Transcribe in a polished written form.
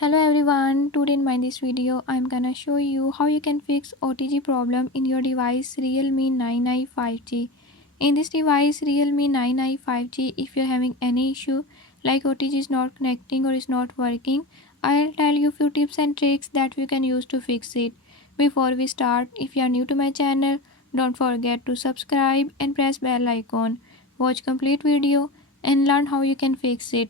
Hello everyone, today in this video I'm gonna show you how you can fix OTG problem in your device Realme 9i 5G. In this device Realme 9i 5G, if you're having any issue like OTG is not connecting or is not working, I'll tell you few tips and tricks that you can use to fix it. Before we start, if you are new to my channel, don't forget to subscribe and press bell icon. Watch complete video and learn how you can fix it.